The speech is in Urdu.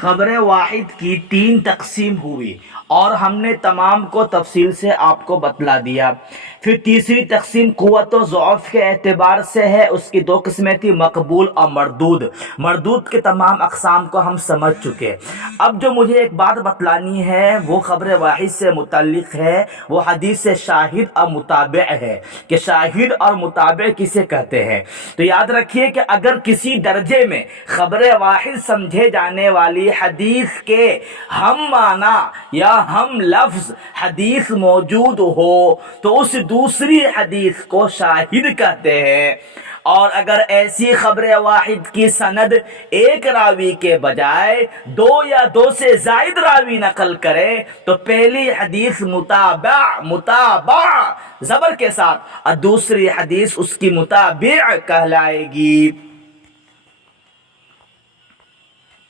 خبر واحد کی تین تقسیم ہوئی اور ہم نے تمام کو تفصیل سے آپ کو بتلا دیا۔ پھر تیسری تقسیم قوت و ضعف کے اعتبار سے ہے، اس کی دو قسمیں تھی، مقبول اور مردود۔ مردود کے تمام اقسام کو ہم سمجھ چکے۔ اب جو مجھے ایک بات بتلانی ہے وہ خبر واحد سے متعلق ہے، وہ حدیث سے شاہد اور متابع ہے کہ شاہد اور متابع کسے کہتے ہیں۔ تو یاد رکھیے کہ اگر کسی درجے میں خبر واحد سمجھے جانے والی حدیث کے ہم معنی یا ہم لفظ حدیث موجود ہو تو اس دوسری حدیث کو شاہد کہتے ہیں، اور اگر ایسی خبر واحد کی سند ایک راوی کے بجائے دو یا دو سے زائد راوی نقل کرے تو پہلی حدیث متابع زبر کے ساتھ اور دوسری حدیث اس کی متابع کہلائے گی۔